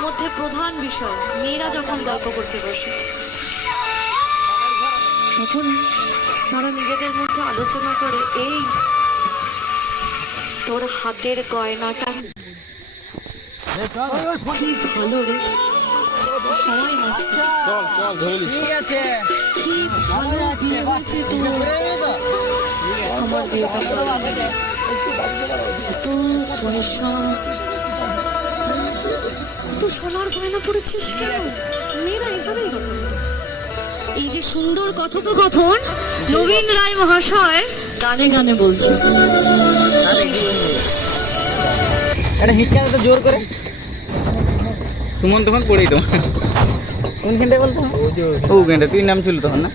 মধ্যে প্রধান বিষয় মেয়েরা যখন গল্প করতে বসে তখন তারা নিজেদের মধ্যে আলোচনা করে এই তোর হাতের গয়নাটা কি ভালো রে? সবাই কি ভালো বিয়ে হয়েছে তোর? আমার বিয়েটা এত পয়সা সোনার গয়না পড়েছিস কেন? মেয়েরা এভাবেই কথা এই যে সুন্দর কথোপকথন নবীন রায় মহাশয় গানে গানে বলছে এটা হিটকাতে তো জোর করে। সুমন তখন পড়েই তো। কোনখানটায় বলতো? ও গেন্ডা তুই নাম ছিল তখন না?